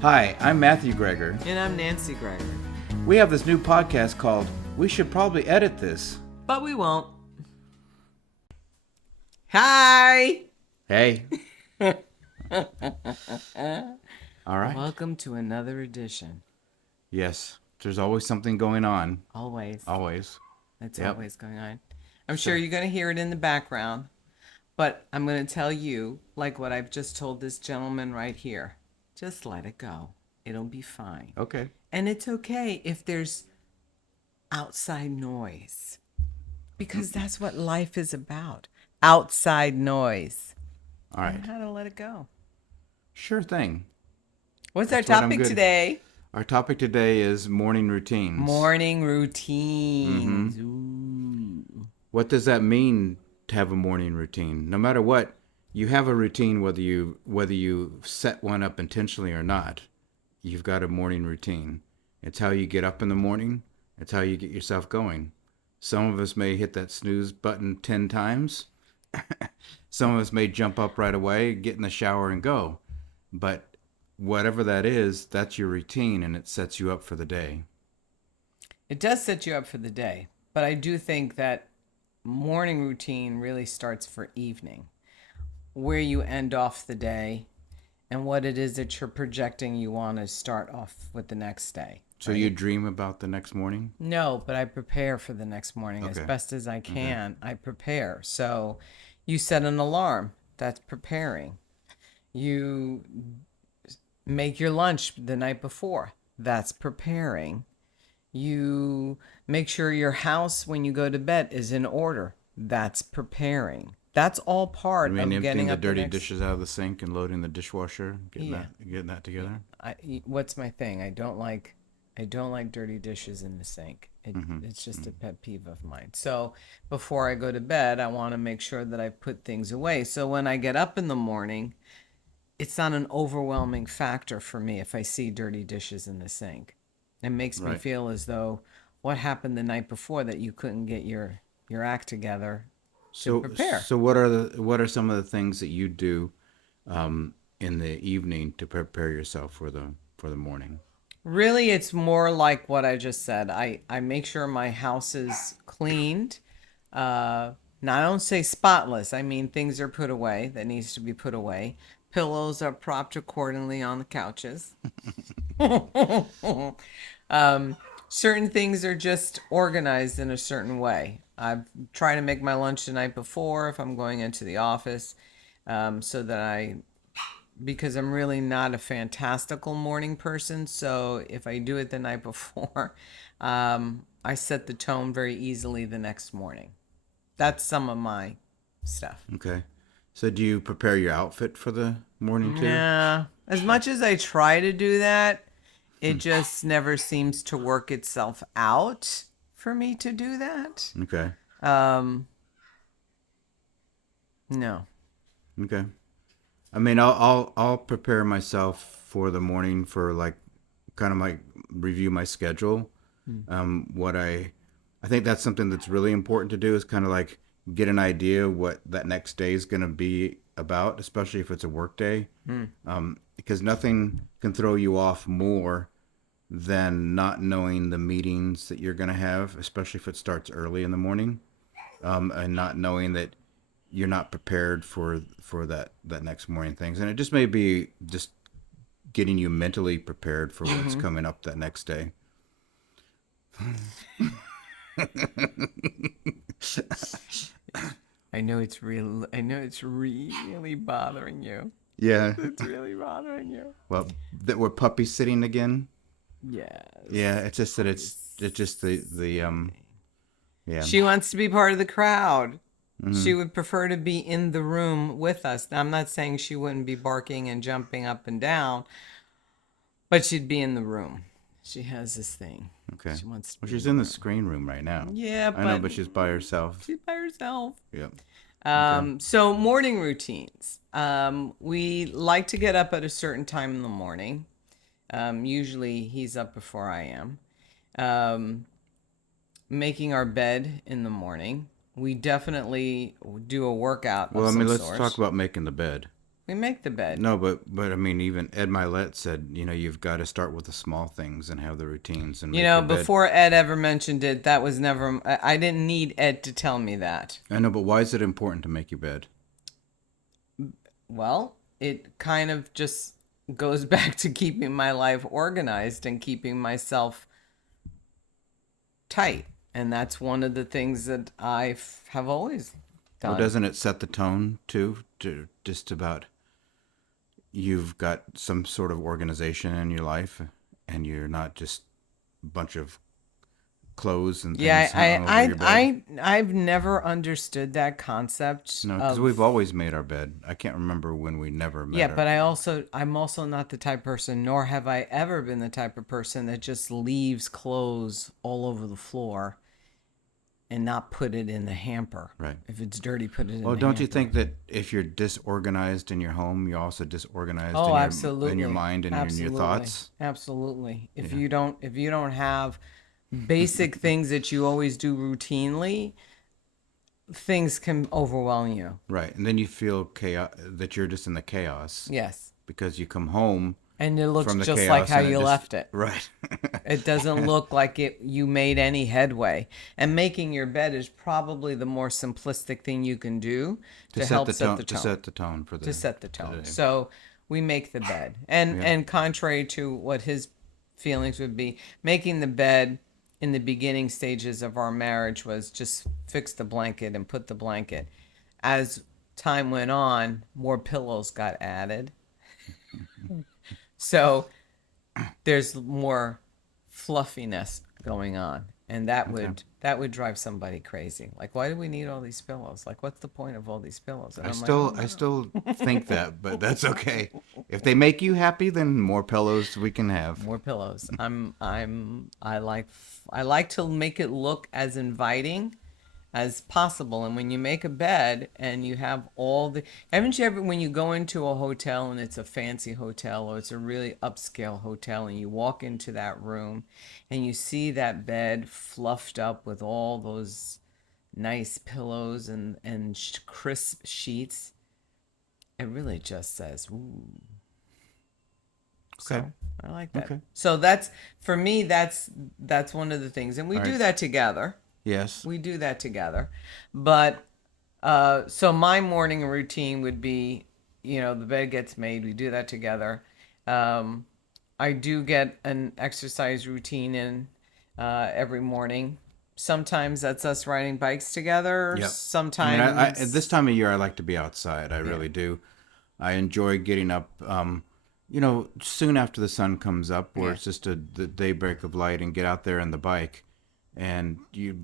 Hi, I'm Matthew Greger. And I'm Nancy Greger. We have this new podcast called We Should Probably Edit This. But we won't. Hi! Hey. All right. Welcome to another edition. Yes, there's always something going on. Always. Always. It's Yep. always going on. I'm sure you're going to hear it in the background. But I'm going to tell you, like what I've just told this gentleman right here. Just let it go. It'll be fine. Okay. And it's okay if there's outside noise. Because that's what life is about. Outside noise. All right. And how to let it go. Sure thing. What's That's our what I'm topic good- today? Our topic today is morning routines. Morning routines. Ooh. What does that mean to have a morning routine? No matter what, you have a routine whether you set one up intentionally or not. You've got a morning routine. It's how you get up in the morning. It's how you get yourself going. Some of us may hit that snooze button 10 times. Some of us may jump up right away, get in the shower and go. But whatever that is, that's your routine and it sets you up for the day. It does set you up for the day. But I do think that morning routine really starts for evening, where you end off the day and what it is that you're projecting you want to start off with the next day. So you dream about the next morning? No, but I prepare for the next morning as Okay. best as I can. I prepare. So you set an alarm. That's preparing. You make your lunch the night before. That's preparing. You make sure your house when you go to bed is in order. That's preparing. That's all part I mean, of emptying getting the up dirty the next... dishes out of the sink and loading the dishwasher, getting Yeah. that together. What's my thing? I don't like dirty dishes in the sink. It's just a pet peeve of mine. So before I go to bed, I want to make sure that I put things away. So when I get up in the morning, it's not an overwhelming factor for me if I see dirty dishes in the sink. It makes me Right. feel as though what happened the night before that you couldn't get your act together to prepare. So what are some of the things that you do in the evening to prepare yourself for the morning? Really, it's more like what I just said. I make sure my house is cleaned. Now, I don't say spotless. I mean, things are put away that needs to be put away. Pillows are propped accordingly on the couches. Certain things are just organized in a certain way. I try to make my lunch the night before if I'm going into the office, so that because I'm really not a fantastical morning person. So if I do it the night before, I set the tone very easily the next morning. That's some of my stuff. Okay. So do you prepare your outfit for the morning too? Yeah. As much as I try to do that, it just never seems to work itself out for me to do that. Okay. No. Okay. I mean, I'll prepare myself for the morning for review my schedule. What I think that's something that's really important to do is kind of like get an idea what that next day is going to be about, especially if it's a work day. Because nothing can throw you off more than not knowing the meetings that you're going to have, especially if it starts early in the morning, and not knowing that you're not prepared for that next morning things. And it just may be just getting you mentally prepared for what's coming up that next day. I know it's really bothering you. Yeah. It's really bothering you. Well, that we're puppy sitting again. Yes. Yeah, it's just that it's just the yeah. She wants to be part of the crowd. She would prefer to be in the room with us. Now, I'm not saying she wouldn't be barking and jumping up and down, but she'd be in the room. She has this thing. Okay. She wants to Well, be she's in in the the screen room right now. Yeah, I know, but she's by herself. she's by herself. Yep. So morning routines. We like to get up at a certain time in the morning. Usually he's up before I am. Making our bed in the morning. We definitely do a workout Well, of I mean, some let's sort. talk about making the bed. We make the bed. No, but I mean, even Ed Milet said, you've got to start with the small things and have the routines and You make know, your bed. before Ed ever mentioned it, that was never. I didn't need Ed to tell me that. I know, but why is it important to make your bed? Well, it kind of just goes back to keeping my life organized and keeping myself tight. And that's one of the things that have always Well, done. doesn't it set the tone too, to just about you've got some sort of organization in your life, and you're not just a bunch of clothes and Yeah, things hung over your bed? I've never understood that concept No, because we've of. always made our bed. I can't remember when we never Yeah, made our. but I'm also not the type of person, nor have I ever been the type of person that just leaves clothes all over the floor and not put it in the hamper. Right. If it's dirty, put it in Well, the don't you hamper. think that if you're disorganized in your home, you're also disorganized Oh, in your absolutely. mind and in your Absolutely. thoughts? Absolutely. Yeah. If you don't have basic things that you always do routinely, things can overwhelm you. Right. And then you feel chaos, that you're just in the chaos Yes. because you come home And it looks from the just like chaos how and it you just left it. right. It doesn't look like you made any headway. And making your bed is probably the more simplistic thing you can do to to set help the set tone the to tone. set the tone for To set the the tone. day. So we make the bed. Yeah. And contrary to what his feelings would be, making the bed in the beginning stages of our marriage was just fix the blanket and put the blanket. As time went on, more pillows got added. So there's more fluffiness going on, and Okay. that would drive somebody crazy. Like, why do we need all these pillows? Like, what's the point of all these pillows? And I I'm like, oh still I still think that, but that's okay. If they make you happy, then more pillows we can have. more pillows. I like to make it look as inviting as possible. And when you make a bed and you have all the, haven't you ever, when you go into a hotel and it's a fancy hotel or it's a really upscale hotel and you walk into that room and you see that bed fluffed up with all those nice pillows and crisp sheets, it really just says, ooh. Okay. So I like that. Okay. So that's, for me, that's one of the things. And we All do right. that together. Yes. We do that together. But so my morning routine would be, the bed gets made. We do that together. Um, I do get an exercise routine in every morning. Sometimes that's us riding bikes together. Yep. I mean, at this Sometimes, time of year, I like to be outside. I yeah, really do. I enjoy getting up, soon after the sun comes up, where yeah. it's just the daybreak of light, and get out there on the bike, and you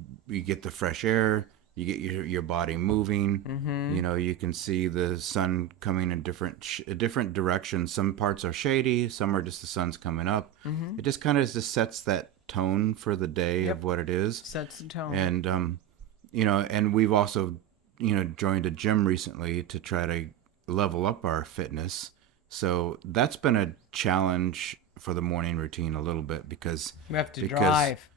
get the fresh air, you get your body moving. Mm-hmm. You can see the sun coming in different directions. Some parts are shady, some are just the sun's coming up. Mm-hmm. It just kind of just sets that tone for the day of Yep. what it is. Sets the tone. And and we've also joined a gym recently to try to level up our fitness. So that's been a challenge for the morning routine a little bit We have to because drive.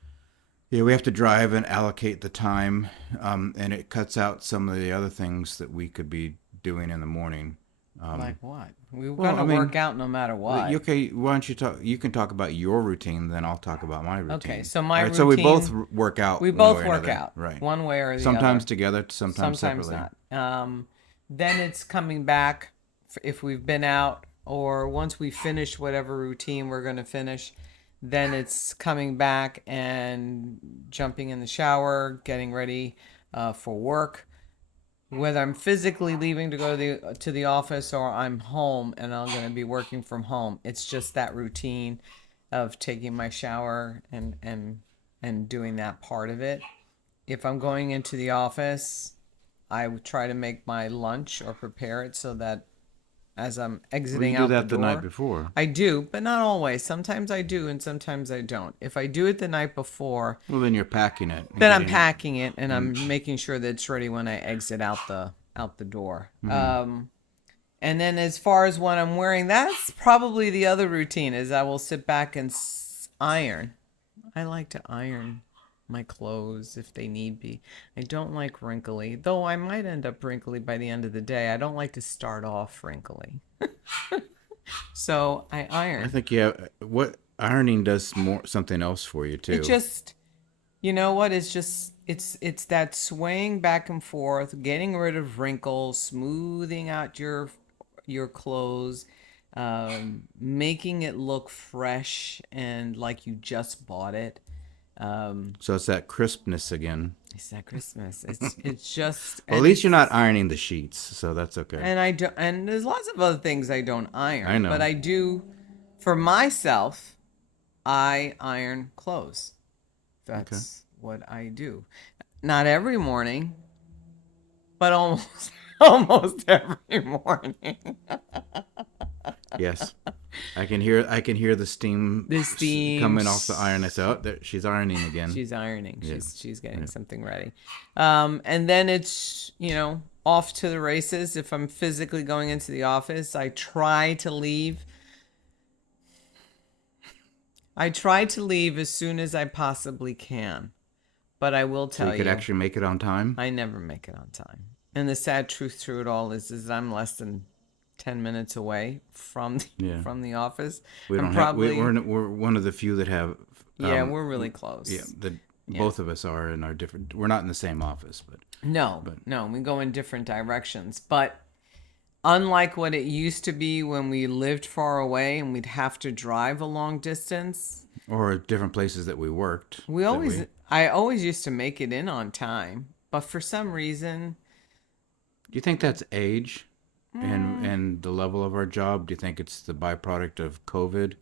yeah, we have to drive and allocate the time, and it cuts out some of the other things that we could be doing in the morning. Like what? We were Well, gonna I mean, work out no matter what. okay, why don't you talk? You can talk about your routine, then I'll talk about my Okay, routine. so All my right, so we both routine, work out we one both way or work another, out right? one way or the Sometimes other. together, sometimes Sometimes separately. not. Then it's coming back if we've been out or once we finish whatever routine we're going to finish. Then it's coming back and jumping in the shower, getting ready for work. Whether I'm physically leaving to go to the office or I'm home and I'm going to be working from home, it's just that routine of taking my shower and doing that part of it. If I'm going into the office, I would try to make my lunch or prepare it so that as I'm Well, you exiting do out the that the night door, before. I do, but not always. Sometimes I do and sometimes I don't. If I do it the night before, Well, then you're packing it and then I'm getting it. packing it and I'm making sure that it's ready when I exit out the door. And then as far as what I'm wearing, that's probably the other routine is I will sit back and iron. I like to iron my clothes if they need be. I don't like wrinkly, though I might end up wrinkly by the end of the day. I don't like to start off wrinkly. So I I iron. think yeah. What ironing does more something else for you It too. just, you know what? It's just it's that swaying back and forth, getting rid of wrinkles, smoothing out your clothes, making it look fresh and like you just bought it. So it's that crispness again. It's that Christmas. It's just Well, at and least you're not it's ironing the sheets, so that's okay. and I do and there's lots of other things I don't I iron, but know. I do for myself. I iron clothes. Okay. That's what I do. Not every morning, but almost almost every morning. Yes. I can hear the steam The steam. coming off the iron. I say, oh, there, she's ironing again. She's ironing. Yeah. She's getting Yeah. something ready. And then it's, off to the races. If I'm physically going into the office, I try to leave. I try to leave as soon as I possibly can. But I will So you tell could you, actually make it on time. I never make it on time. And the sad truth through it all is that I'm less than 10 minutes away from Yeah. from the office. We I'm don't have. probably We're one of the few that have. yeah, we're really Yeah. close. The Yeah. both of us are in our different. We're not in the same office, but No, we go in different directions. But unlike what it used to be when we lived far away and we'd have to drive a long distance, or different places that we worked. I always used to make it in on time. But for some reason, Do you think that's age, and the level of our job? Do you think it's the byproduct of COVID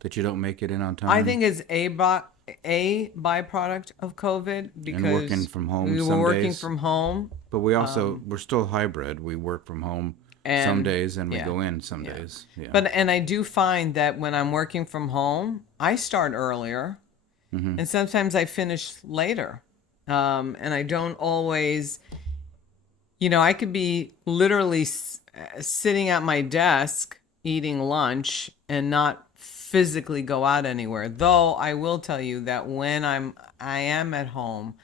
that you don't make it in on time? I think it's a byproduct of COVID and working because from home we were some working days. from home But we also we're still hybrid. We work from home some and days and we yeah, go in some yeah. days. Yeah. And I do find that when I'm working from home, I start earlier and sometimes I finish later. And I don't always, I could be literally sitting at my desk eating lunch and not physically go out anywhere. Though I will tell you that when I am at home,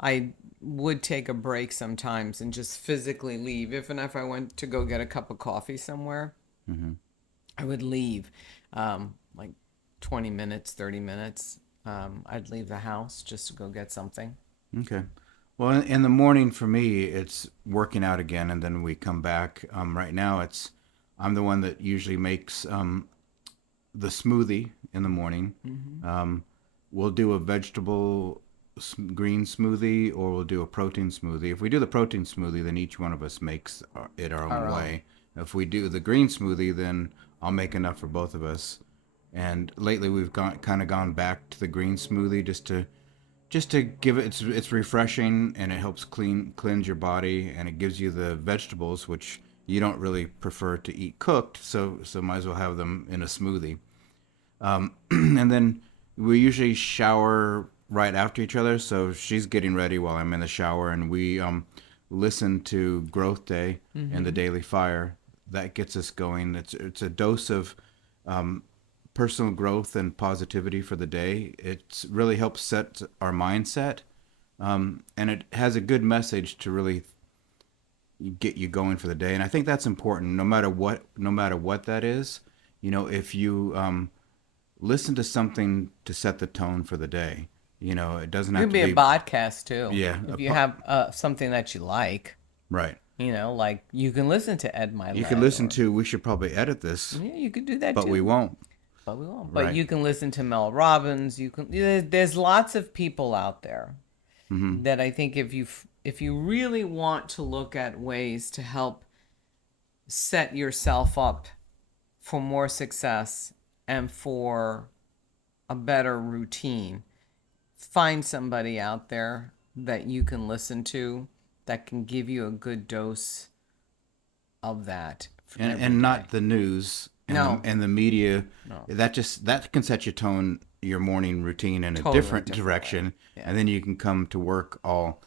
I would take a break sometimes and just physically leave. Even if I went to go get a cup of coffee somewhere, I would leave like 20 minutes, 30 minutes. I'd leave the house just to go get something. Okay. Well, in the morning for me, it's working out again, and then we come back. Right now, I'm the one that usually makes the smoothie in the morning. We'll do a vegetable green smoothie, or we'll do a protein smoothie. If we do the protein smoothie, then each one of us makes it our own way. If we do the green smoothie, then I'll make enough for both of us. And lately, we've kind of gone back to the green smoothie just to give it. It's refreshing, and it helps cleanse your body, and it gives you the vegetables which you don't really prefer to eat cooked, so might as well have them in a smoothie. And then we usually shower right after each other, so she's getting ready while I'm in the shower, and we listen to Growth Day and the Daily Fire. That gets us going. It's a dose of personal growth and positivity for the day. It really helps set our mindset, and it has a good message to really get you going for the day. And I think that's important, no matter what that is. If you listen to something to set the tone for the day, it doesn't It have could to be be a podcast too. yeah, If you have something that you like, right. like you can listen to Ed Milet. You can listen to. We should probably edit this, Yeah, you could do that but too. we won't. But we won't. Right. But you can listen to Mel Robbins. There's lots of people out there that I think if you really want to look at ways to help set yourself up for more success and for a better routine, find somebody out there that you can listen to that can give you a good dose of that. And not the news and, No. and the media. No. That can set your morning routine in a Totally different different direction, way. Yeah. and then you can come to work all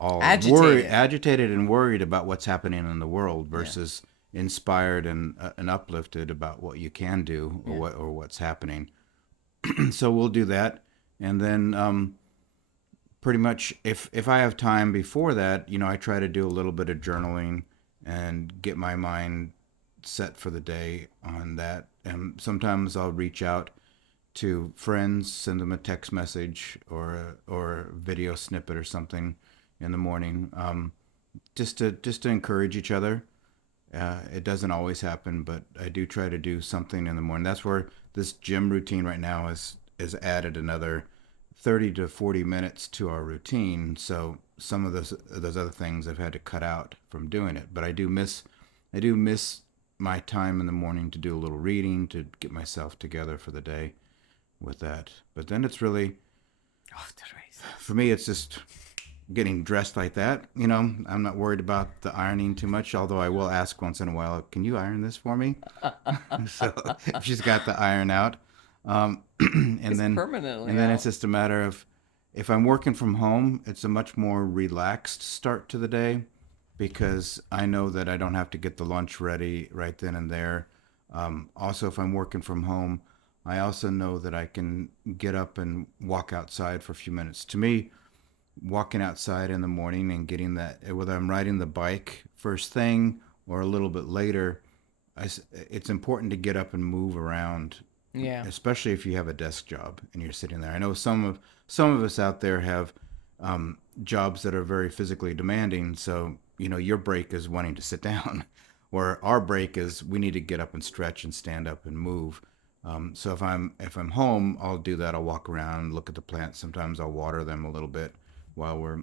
Agitated. agitated and worried about what's happening in the world versus inspired and uplifted about what you can do or what's happening. So we'll do that, and then pretty much if I have time before that, I try to do a little bit of journaling and get my mind set for the day on that. And sometimes I'll reach out to friends, send them a text message or a video snippet or something in the morning, just to encourage each other. It doesn't always happen, but I do try to do something in the morning. That's where this gym routine right now is added another 30 to 40 minutes to our routine. So some of those other things I've had to cut out from doing it. But I do miss my time in the morning to do a little reading to get myself together for the day with that. But then it's really, Off to the races. for me, it's just getting dressed like that. I'm not worried about the ironing too much, although I will ask once in a while, can you iron this for me? So if she's got the iron out. And It's then permanently and then out. it's just a matter of, if I'm working from home, it's a much more relaxed start to the day because I know that I don't have to get the lunch ready right then and there. Also, if I'm working from home, I also know that I can get up and walk outside for a few minutes. To me, walking outside in the morning and getting that, whether I'm riding the bike first thing or a little bit later, it's important to get up and move around, Yeah. especially if you have a desk job and you're sitting there. I know some of us out there have jobs that are very physically demanding. So your break is wanting to sit down, or our break is we need to get up and stretch and stand up and move. So if I'm home, I'll do that. I'll walk around, look at the plants. Sometimes I'll water them a little bit while we're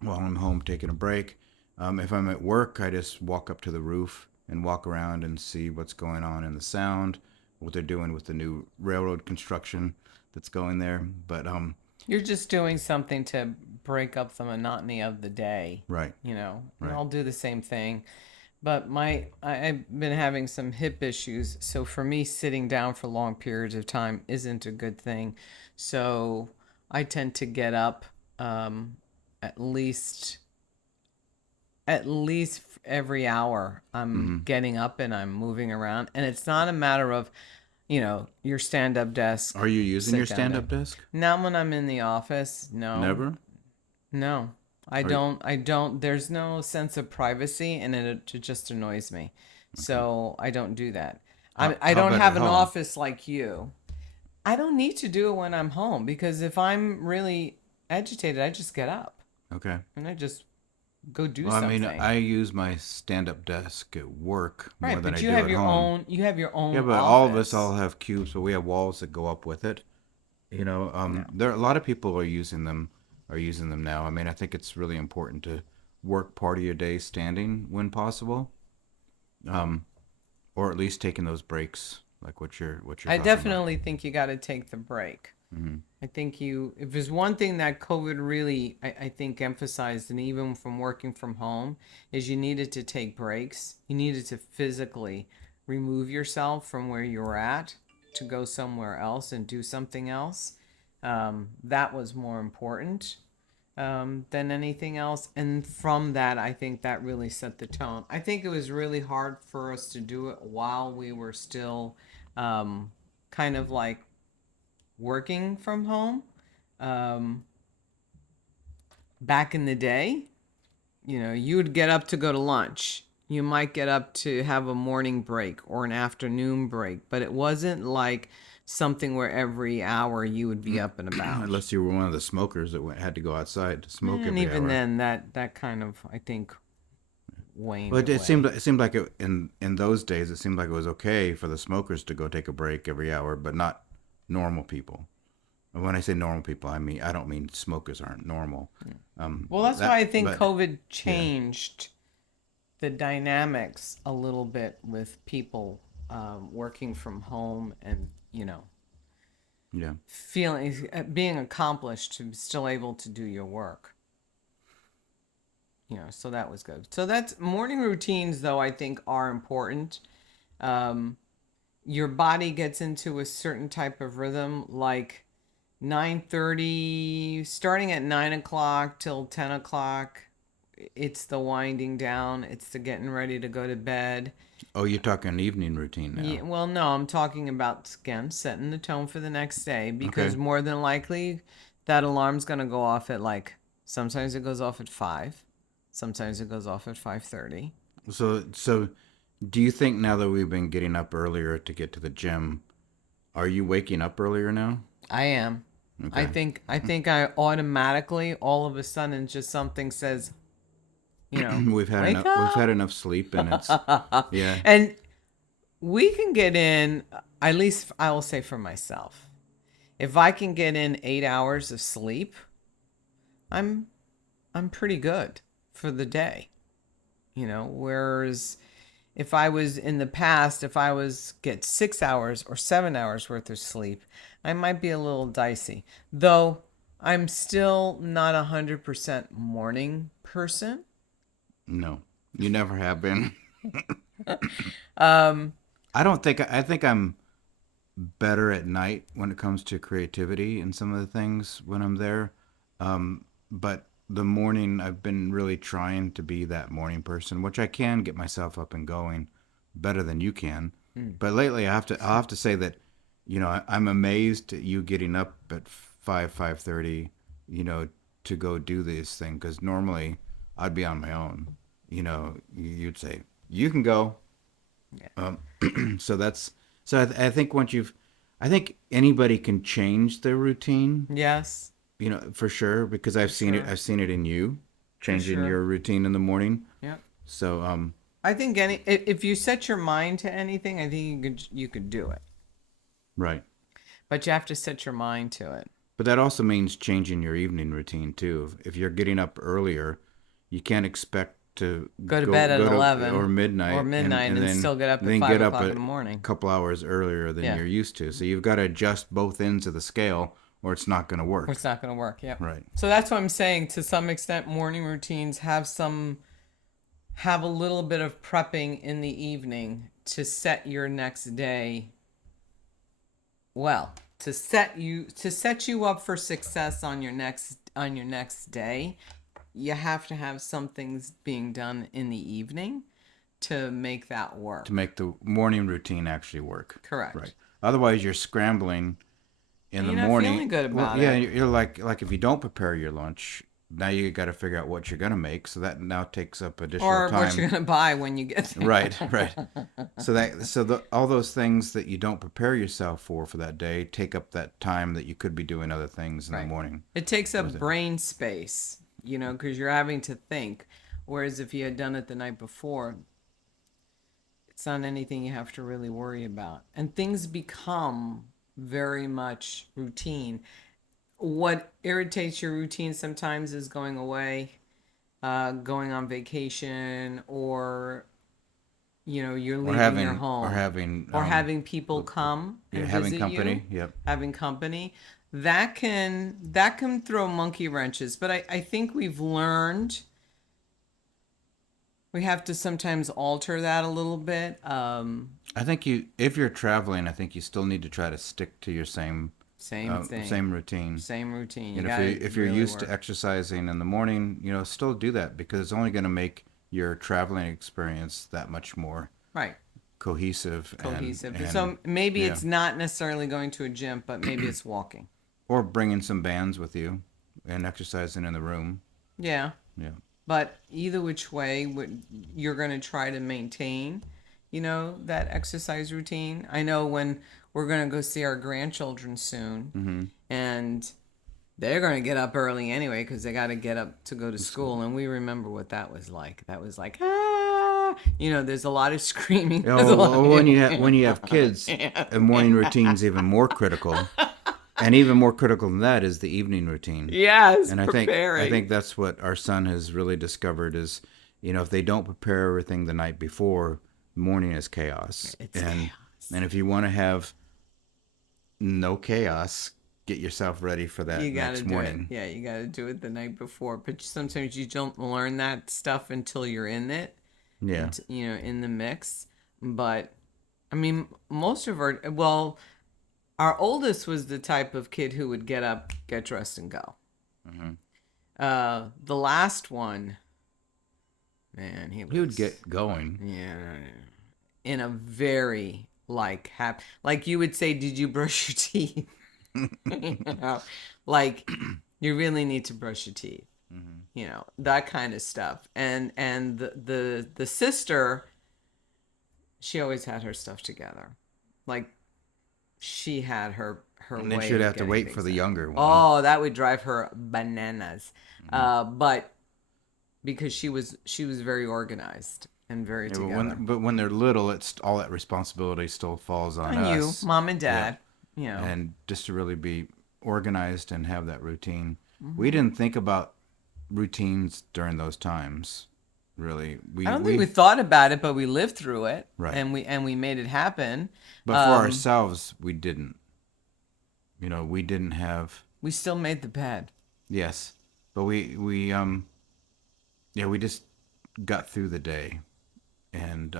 while I'm home taking a break. If I'm at work, I just walk up to the roof and walk around and see what's going on in the sound, what they're doing with the new railroad construction that's going there. But You're just doing something to break up the monotony of the day, right, and right. I'll do the same thing. But I've been having some hip issues, so for me, sitting down for long periods of time isn't a good thing. So I tend to get up um, at least every hour. I'm Hmm. getting up and I'm moving around, and it's not a matter of your stand up desk, Are you using your sit down day. stand-up desk? Now when I'm in the office, no. Never. No, I Are you don't. I don't. There's no sense of privacy, and it just annoys me. okay? So I don't do that. I How I how don't about at have an home? office like you. I don't need to do it when I'm home because if I'm really agitated, I just get up Okay. and I just go do Well, I mean, something. I use my stand-up desk at work more Right, than but I you do have at your home. own. You have your Yeah, own but all of us office. all have cubes, but we have walls that go up with it. No. There are a lot of people are using them now. I mean, I think it's really important to work part of your day standing when possible, um, or at least taking those breaks, like what you're I talking about. definitely think you got to take the break. Hmm. I think if there's one thing that COVID really, I think, emphasized, and even from working from home, is you needed to take breaks. You needed to physically remove yourself from where you're at to go somewhere else and do something else. That was more important than anything else. And from that, I think that really set the tone. I think it was really hard for us to do it while we were still kind of like working from home. Um, Back in the day, you would get up to go to lunch. You might get up to have a morning break or an afternoon break, but it wasn't like something where every hour you would be up and about. Unless you were one of the smokers that had to go outside to smoke And every even hour. then, that kind of, I think, waned But away. it seemed like in those days it seemed like it was okay for the smokers to go take a break every hour, but not normal people. And when I say normal people, I don't mean smokers aren't normal. Well, that's why That I think but COVID yeah, changed the dynamics a little bit with people working from home and yeah. feeling being accomplished to still able to do your work. So that was good. So that's morning routines, though, I think are important. Um, your body gets into a certain type of rhythm, like 9:30, starting at 9 o'clock till 10 o'clock. It's the winding down. It's the getting ready to go to bed. Oh, you're talking evening routine Yeah, now. well, no, I'm talking about again setting the tone for the next day because Okay. more than likely that alarm's going to go off at like, sometimes it goes off at 5, sometimes it goes off at 5:30. So do you think now that we've been getting up earlier to get to the gym, are you waking up earlier now? I am. Okay. I think I automatically, all of a sudden, just something says, We've had wake enough. We've up. had enough sleep, and it's yeah. And we can get in, at least I will say for myself, if I can get in 8 hours of sleep, I'm I'm pretty good for the day. Whereas if I was in the past, if I was get 6 hours or 7 hours worth of sleep, I might be a little dicey. Though I'm still not 100% morning person. No, you never have been. Um, I don't think. I think I'm better at night when it comes to creativity and some of the things when I'm there. But the morning, I've been really trying to be that morning person, which I can get myself up and going better than you can. But lately, I'll have to say that, I'm amazed at you getting up at 5:30, to go do this thing because normally I'd be on my own. You'd say you can go. Um, so that's so I think I think anybody can change their routine, yes, for sure because for sure. I've seen it in you For changing sure. your routine in the morning. Yeah. So I think if you set your mind to anything, I think you could do it. right. But you have to set your mind to it. But that also means changing your evening routine too. If you're getting up earlier, you can't expect to Go to bed at go to 11 or midnight and and still get up at then 5 get up o'clock in a the morning. couple hours earlier than Yeah. you're used to. So you've got to adjust both ends of the scale or it's not going to Or work. it's not going to work. Yep. Right. So that's what I'm saying. To some extent, morning routines have a little bit of prepping in the evening to set your next day well, to set you up for success on your next day. You have to have some things being done in the evening to make that work. To make the morning routine actually work. Correct. Right. Otherwise, you're scrambling in And the you're not morning. feeling good Well, about yeah, it. you're like if you don't prepare your lunch, now you got to figure out what you're going to make. So that now takes up additional Or time. what you're going to buy when you get there. Right. So all those things that you don't prepare yourself for that day take up that time that you could be doing other things in the Right. morning. It takes up brain space, because you're having to think. Whereas if you had done it the night before, it's not anything you have to really worry about. And things become very much routine. What irritates your routine sometimes is going away, going on vacation, or you're leaving your home, or having people come and having visit company. you, Yep. having company. That can throw monkey wrenches. But I think we've learned we have to sometimes alter that a little bit. I think if you're traveling, I think you still need to try to stick to your Same thing, same routine. same routine. You And gotta if you're really used to work. exercising in the morning, still do that because it's only going to make your traveling experience that much more Right. cohesive. Cohesive. So maybe yeah. it's not necessarily going to a gym, but maybe it's walking. Or bringing some bands with you and exercising in the room. Yeah. Yeah. But either which way, you're going to try to maintain, that exercise routine. I know when we're going to go see our grandchildren soon, and they're going to get up early anyway because they got to get up to go to school. And we remember what that was like. That was like, there's a lot of screaming. There's a lot of When you have kids, a morning routine's even more critical. And even more critical than that is the evening routine. Yes, And preparing. I think that's what our son has really discovered is, if they don't prepare everything the night before, morning is chaos. It's chaos. And if you want to have no chaos, get yourself ready for that You gotta next do morning. it. Yeah, you gotta do it the night before. But sometimes you don't learn that stuff until you're in it. Yeah. In the mix. But I mean, most of our oldest was the type of kid who would get up, get dressed, and go. The last one, man, he He would get going. yeah, in a very like you would say, did you brush your teeth? You know, like you really need to brush your teeth. You know, that kind of stuff. And the sister, she always had her stuff together. Like she had her And then way she'd of have to getting wait for things the done. younger one. Oh, that would drive her bananas. But because she was very organized and very Yeah, but together. when they're little, it's all that responsibility still falls on On you, us. mom and Yeah, dad, you know. and just to really be organized and have that routine. We Hmm. didn't think about routines during those times. Really, I we don't think we we thought about it, but we lived through it, right. and we made it happen. But for Um, ourselves, we didn't. We didn't have. we still made the bed. Yes, but we yeah, we just got through the day, and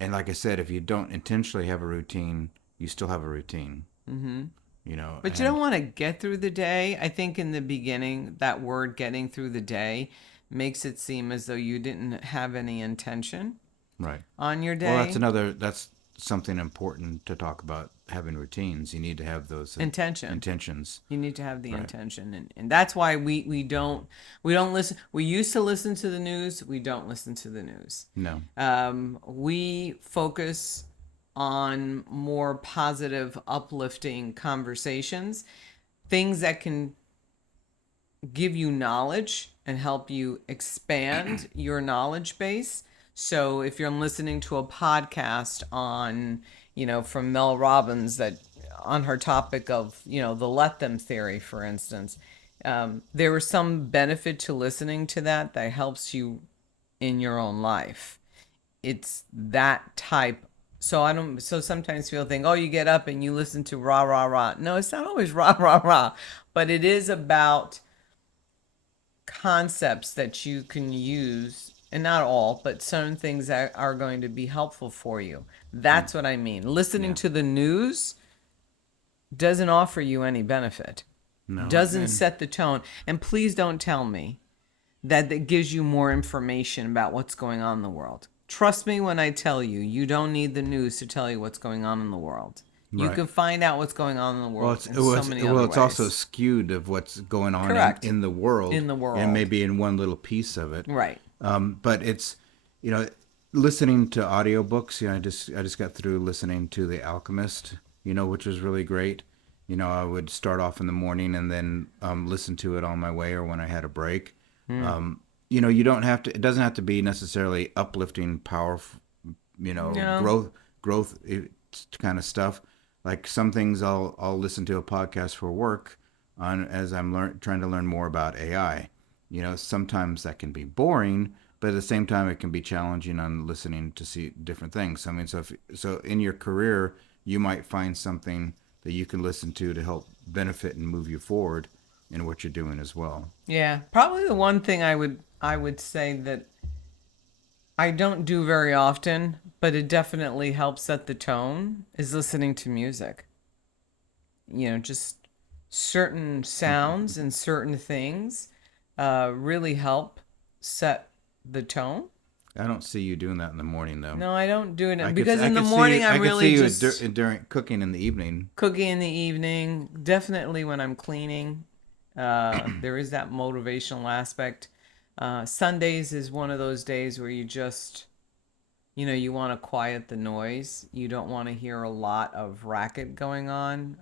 and like I said, if you don't intentionally have a routine, you still have a routine. Hmm. But you don't And want to get through the day. I think in the beginning, that word "getting through the day" makes it seem as though you didn't have any intention right. on your Well, day. that's something important to talk about having routines. You need to have those Intention. intentions. You need to have the Right. intention, and that's why we don't listen. We used to listen to the news. We don't listen to the news. No. We focus on more positive, uplifting conversations, things that can give you knowledge and help you expand your knowledge base. So if you're listening to a podcast on, from Mel Robbins that on her topic of, the let them theory, for instance, there was some benefit to listening to that helps you in your own life. It's that type. So sometimes people think, oh, you get up and you listen to rah, rah, rah. No, it's not always rah, rah, rah, but it is about concepts that you can use, and not all, but certain things that are going to be helpful for you. That's what I mean. Listening Yeah. to the news doesn't offer you any benefit, No. doesn't And set the tone. And please don't tell me that gives you more information about what's going on in the world. Trust me when I tell you, you don't need the news to tell you what's going on in the world. You right. can find out what's going on in the Well, world in so many other it's also ways. skewed of what's going on Correct. in the world, In the and world. maybe in one little piece of it. Right. But it's you know listening to audiobooks. I just got through listening to The Alchemist. Which was really great. I would start off in the morning and then listen to it on my way or when I had a break. You don't have to. It doesn't have to be necessarily uplifting, powerful, No. growth kind of stuff. Like some things I'll listen to a podcast for work on as I'm trying to learn more about AI. Sometimes that can be boring, but at the same time it can be challenging on listening to see different things. I mean, so in your career, you might find something that you can listen to help benefit and move you forward in what you're doing as well. Yeah, probably the one thing I would say that I don't do very often, but it definitely helps set the tone is listening to music. Just certain sounds and certain things really help set the tone. I don't see you doing that in the morning though. No, I don't do I it could because I in the could see morning you I I'm could see really you just during cooking in the evening. cooking in the evening. Definitely when I'm cleaning, there is that motivational aspect. Sundays is one of those days where you want to quiet the noise. You don't want to hear a lot of racket going on.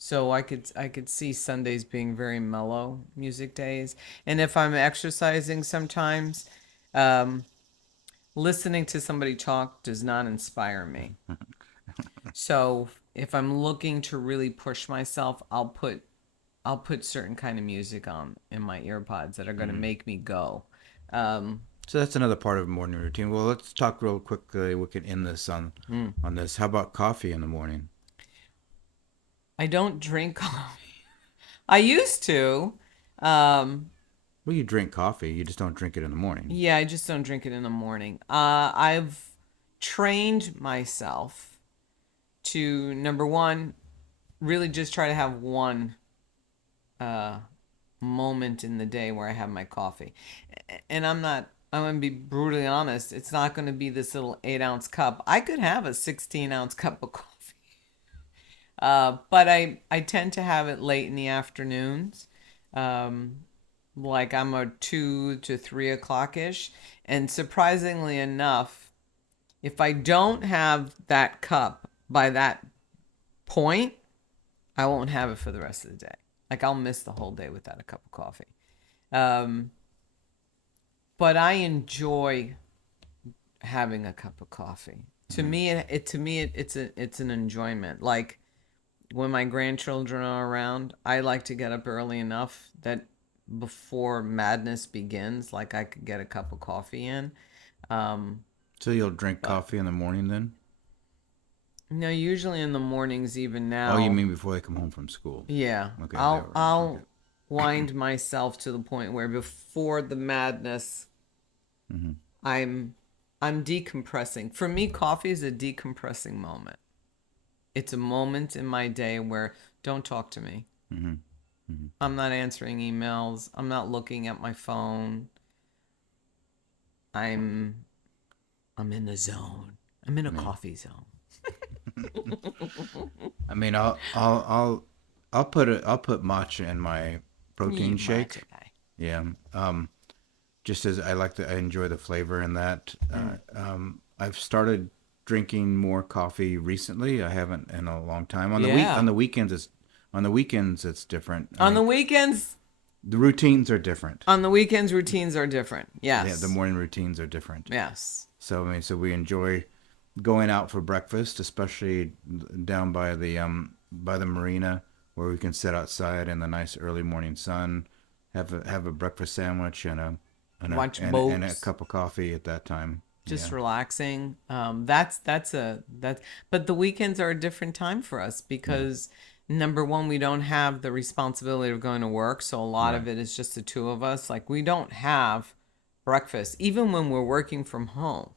So I could see Sundays being very mellow music days. And if I'm exercising sometimes, um, listening to somebody talk does not inspire me. So if I'm looking to really push myself, I'll put certain kind of music on in my earpods that are going to make me go. Um, So that's another part of morning routine. Well, let's talk real quickly. We can end this on this. How about coffee in the morning? I don't drink coffee. I used to. Um, Well, you drink coffee. You just don't drink it in the morning. yeah, I just don't drink it in the morning. I've trained myself to, number one, really just try to have one uh, moment in the day where I have my coffee. And I'm going to be brutally honest, it's not going to be this little 8-ounce cup. I could have a 16-ounce cup of coffee. But I tend to have it late in the afternoons. Like I'm a 2 to 3 o'clock ish. And surprisingly enough, if I don't have that cup by that point, I won't have it for the rest of the day. Like I'll miss the whole day without a cup of coffee. Um, but I enjoy having a cup of coffee. To me, it's an enjoyment. Like when my grandchildren are around, I like to get up early enough that before madness begins, like I could get a cup of coffee in. Um, So you'll drink but coffee in the morning then? usually in the mornings, even Oh, you now, mean before they come home from school? yeah, Okay, I'll okay. wind myself to the point where before the madness, Mm-hmm. I'm I'm decompressing. For me, coffee is a decompressing moment. It's a moment in my day where don't talk to me. Mm-hmm. Mm-hmm. I'm not answering emails. I'm not looking at my phone. I'm I'm in the zone. I'm in a Yeah. coffee zone. I mean, I'll put matcha in my protein You shake. matcha guy. Yeah. Just as I enjoy the flavor in that. Mm. I've started drinking more coffee recently. I haven't in a long time. Yeah. On the weekends it's different. I On the mean, weekends, the routines are different. routines are different. Yeah, the Yes. morning routines are different. Yes. So I mean, so we enjoy going out for breakfast, especially down by the marina where we can sit outside in the nice early morning sun, have a breakfast sandwich Watch and a boats. cup of coffee at that time. Just Yeah, relaxing. But the weekends are a different time for us yeah, because number one, we don't have the responsibility of going to work, so a lot right. of it is just the two of us. Like we don't have breakfast, even when we're working from home.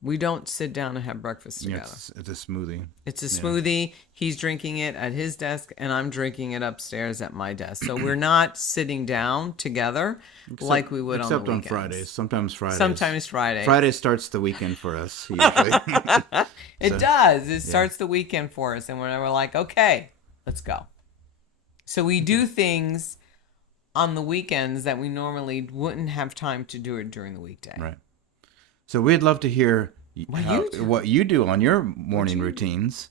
We don't sit down and have breakfast Yeah, together. it's a smoothie. It's a Yeah, smoothie. He's drinking it at his desk, and I'm drinking it upstairs at my desk. So we're not sitting down together like we would on the except on Fridays. weekends. Sometimes Fridays. Sometimes Fridays. Friday starts the weekend for us usually. It So does. It yeah, starts the weekend for us. And when we're like, okay, let's go. So we do things on the weekends that we normally wouldn't have time to do it during the weekday. right. So we'd love to hear What you do? what you do on your What morning you do? routines.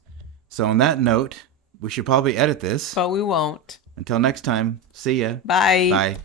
So on that note, we should probably edit this. But we won't. Until next time, see ya. Bye. Bye.